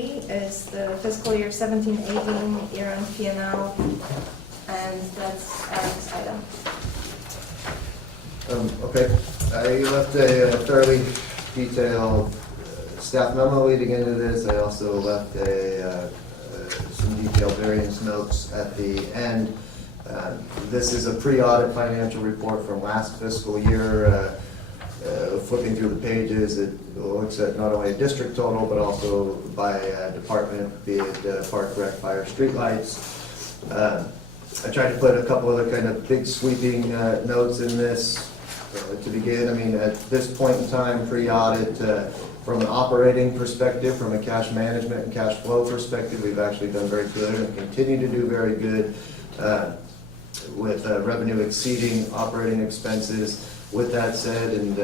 is the fiscal year 17-18 year-end P&L, and that's Eric's item. Okay, I left a fairly detailed staff memo leading into this. I also left some detailed variance notes at the end. This is a pre-audit financial report from last fiscal year. Flipping through the pages, it looks at not only a district total, but also by department, be it park, rec, fire, streetlights. I tried to put a couple other kind of big sweeping notes in this to begin. I mean, at this point in time, pre-audit, from an operating perspective, from a cash management and cash flow perspective, we've actually done very good and continue to do very good with revenue exceeding operating expenses. With that said, and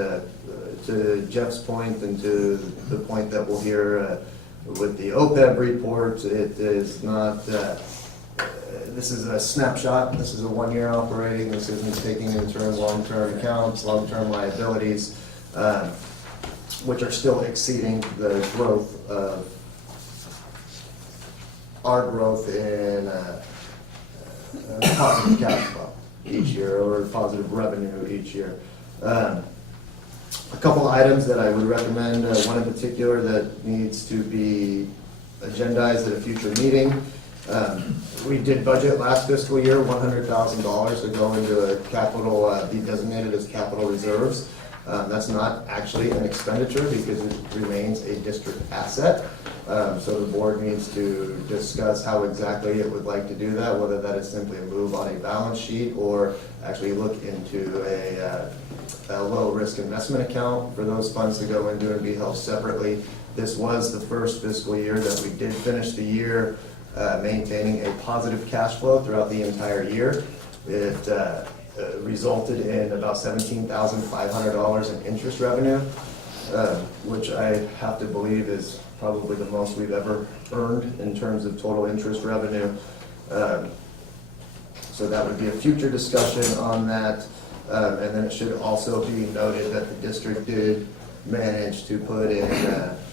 to Jeff's point and to the point that we'll hear with the OPEB report, it is not, this is a snapshot. This is a one-year operating. This isn't taking into long-term accounts, long-term liabilities, which are still exceeding the growth of our growth in positive cash flow each year, or positive revenue each year. A couple items that I would recommend, one in particular that needs to be agendized at a future meeting. We did budget last fiscal year $100,000 to go into a capital, be designated as capital reserves. That's not actually an expenditure because it remains a district asset. So the board needs to discuss how exactly it would like to do that, whether that is simply a move on a balance sheet or actually look into a low-risk investment account for those funds to go into and be held separately. This was the first fiscal year that we did finish the year maintaining a positive cash flow throughout the entire year. It resulted in about $17,500 in interest revenue, which I have to believe is probably the most we've ever earned in terms of total interest revenue. So that would be a future discussion on that. And then it should also be noted that the district did manage to put in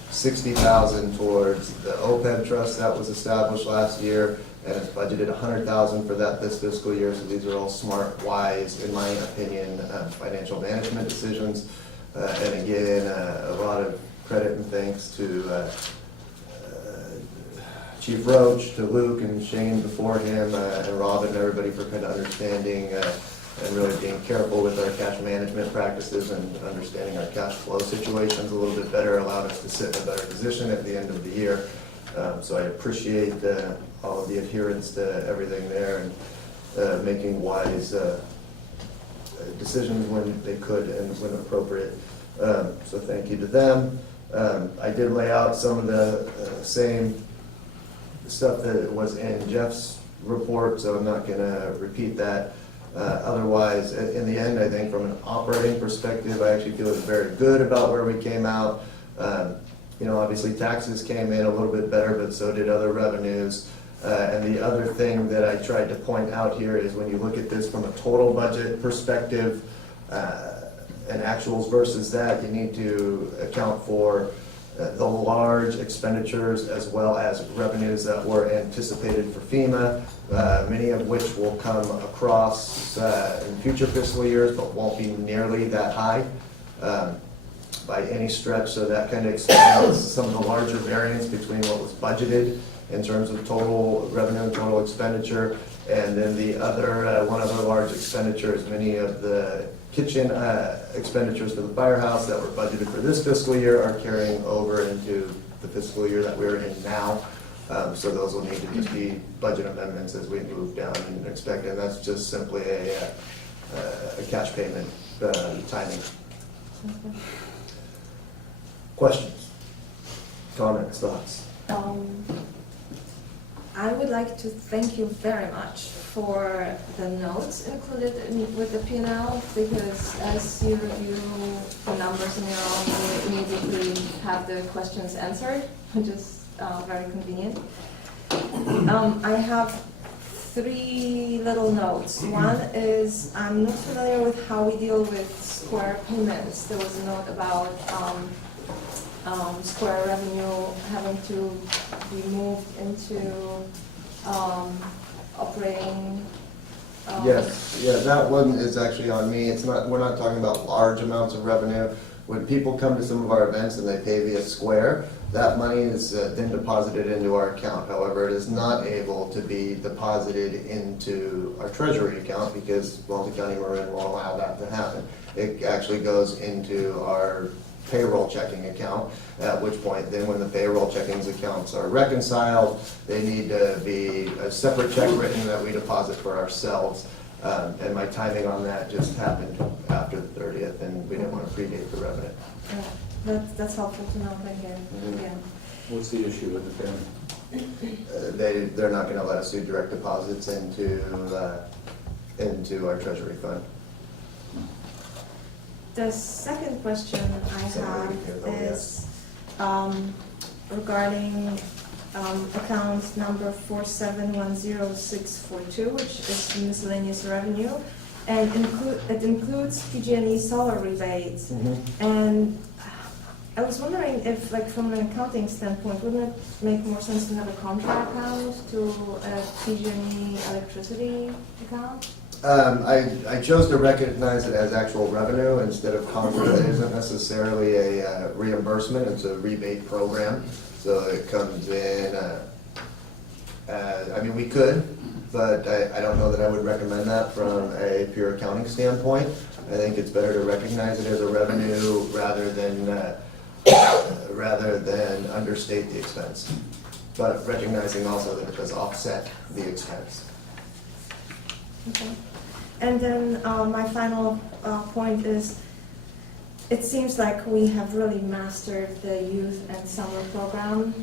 $60,000 towards the OPEB trust that was established last year, and it's budgeted $100,000 for that this fiscal year. So these are all smart, wise, in my opinion, financial management decisions. And again, a lot of credit and thanks to Chief Roach, to Luke and Shane before him, and Robin and everybody for kind of understanding and really being careful with our cash management practices and understanding our cash flow situations a little bit better, allowed us to sit in a better position at the end of the year. So I appreciate all of the adherence to everything there and making wise decisions when they could and when appropriate. So thank you to them. I did lay out some of the same stuff that was in Jeff's report, so I'm not going to repeat that. Otherwise, in the end, I think from an operating perspective, I actually feel very good about where we came out. You know, obviously taxes came in a little bit better, but so did other revenues. And the other thing that I tried to point out here is when you look at this from a total budget perspective, and actuals versus that, you need to account for the large expenditures as well as revenues that were anticipated for FEMA, many of which will come across in future fiscal years, but won't be nearly that high by any stretch. So that kind of explains some of the larger variance between what was budgeted in terms of total revenue and total expenditure. And then the other, one other large expenditure is many of the kitchen expenditures for the firehouse that were budgeted for this fiscal year are carrying over into the fiscal year that we're in now. So those will need to just be budget amendments as we move down and expect, and that's just simply a cash payment timing. Questions, comments, thoughts? I would like to thank you very much for the notes included with the P&L, because as you review the numbers in your own, you immediately have the questions answered, which is very convenient. I have three little notes. One is I'm not familiar with how we deal with square payments. There was a note about square revenue having to be moved into operating. Yes, yeah, that one is actually on me. It's not, we're not talking about large amounts of revenue. When people come to some of our events and they pay via Square, that money is then deposited into our account. However, it is not able to be deposited into our treasury account because Walton County Marin won't allow that to happen. It actually goes into our payroll checking account, at which point then when the payroll checkings accounts are reconciled, they need to be a separate check written that we deposit for ourselves. And my timing on that just happened after the 30th, and we didn't want to predate the revenue. That's helpful to know, thank you. Mhm. Yeah. What's the issue with the payment? They're not going to let us do direct deposits into our treasury fund. The second question I have is regarding account number 4710642, which is miscellaneous revenue, and it includes PG&E solar rebates. And I was wondering if, like, from an accounting standpoint, wouldn't it make more sense to have a contra account to a PG&E electricity account? I chose to recognize it as actual revenue instead of contra. It isn't necessarily a reimbursement, it's a rebate program. So it comes in, I mean, we could, but I don't know that I would recommend that from a pure accounting standpoint. I think it's better to recognize it as a revenue rather than understate the expense. But recognizing also that it does offset the expense. Okay. And then my final point is, it seems like we have really mastered the youth and summer program,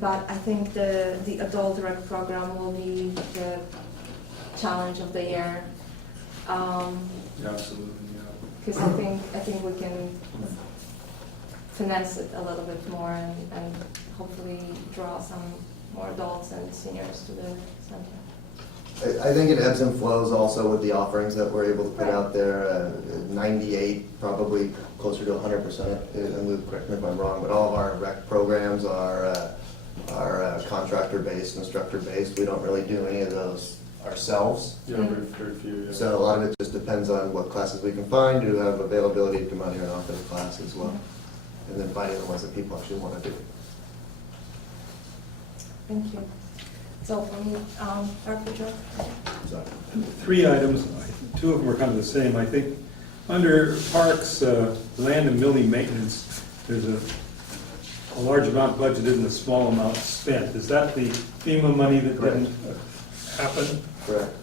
but I think the adult direct program will be the challenge of the year. Absolutely, Because I think we can finesse it a little bit more and hopefully draw some more adults and seniors to the center. I think it ebbs and flows also with the offerings that we're able to put out there. 98, probably closer to 100%, and Luke, correct me if I'm wrong, but all of our rec programs are contractor-based, instructor-based. We don't really do any of those ourselves. Yeah, very few, yeah. So a lot of it just depends on what classes we can find, do have availability to come out here and offer the class as well. And then finding the ones that people actually want to do. Thank you. So for me, Dr. Joe? So, 3 items, 2 of them are kind of the same. I think under parks, land and building maintenance, there's a large amount budgeted and a small amount spent. Is that the FEMA money that didn't happen? correct.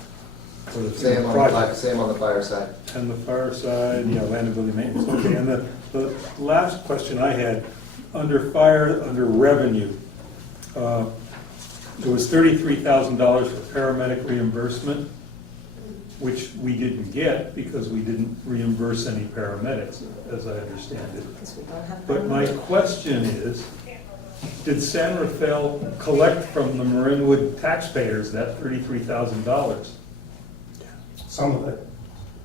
Or the Same FEMA on project? same on the fire side. And the fire side, yeah, land and building maintenance, okay. And the last question I had, under fire, under revenue, there was $33,000 for paramedic reimbursement, which we didn't get because we didn't reimburse any paramedics, as I understand it. Because we don't have. But my question is, did San Rafael collect from the Marinwood taxpayers that $33,000? Some of it.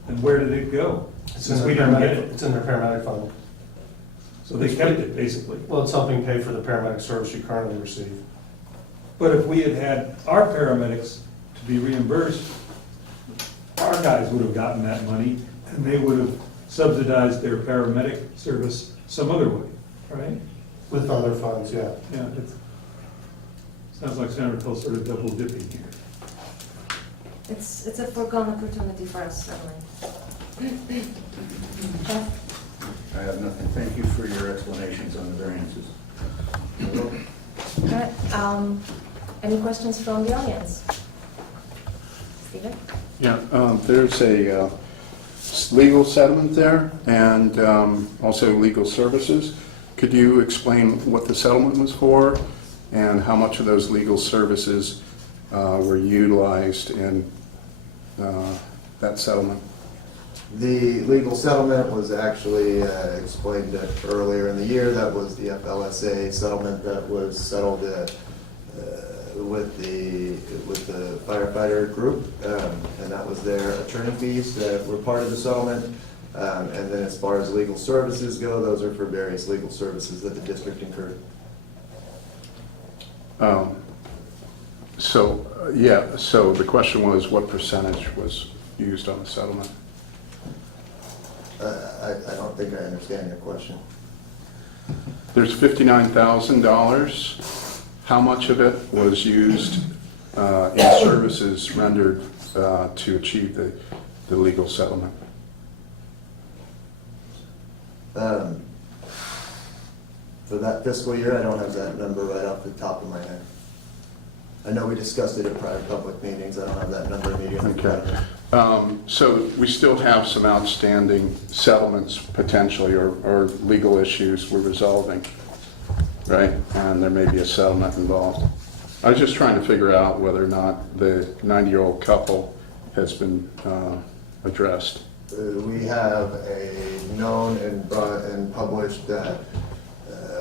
And where did it go? It's Since in we their didn't get paramedic, it. it's in their paramedic fund. So they kept it, basically. Well, it's helping pay for the paramedic service you currently receive. But if we had had our paramedics to be reimbursed, our guys would have gotten that money, and they would have subsidized their paramedic service some other way, right? With other funds, yeah. Yeah, it sounds like San Rafael's sort of double dipping here. It's a foregone opportunity for us, certainly. Jeff? I have nothing. Thank you for your explanations on the variances. All right, any questions from the audience? Stephen? Yeah, there's a legal settlement there and also legal services. Could you explain what the settlement was for and how much of those legal services were utilized in that settlement? The legal settlement was actually explained earlier in the year. That was the FLSA settlement that was settled with the firefighter group, and that was their attorney fees that were part of the settlement. And then as far as legal services go, those are for various legal services that the district incurred. So the question was, what percentage was used on the settlement? I don't think I understand your question. There's $59,000. How much of it was used in services rendered to achieve the legal settlement? For that fiscal year, I don't have that number right off the top of my head. I know we discussed it at prior public meetings, I don't have that number immediately. in front of me. So we still have some outstanding settlements potentially, or legal issues we're resolving, right? And there may be a settlement involved. I was just trying to figure out whether or not the 90-year-old couple has been addressed. We have a known and published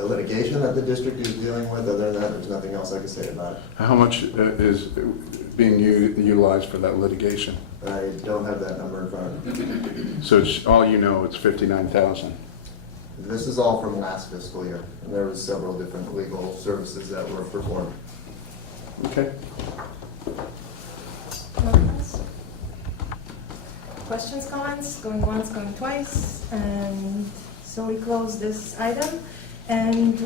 litigation that the district is dealing with. Other than that, there's nothing else I can say about it. How much is being utilized for that litigation? I don't have that number in front of me. So it's, all you know, it's $59,000. This is all from last fiscal year, and there was several different legal services that were performed. Okay. Questions, comments, going once, going twice, and so we close this item, and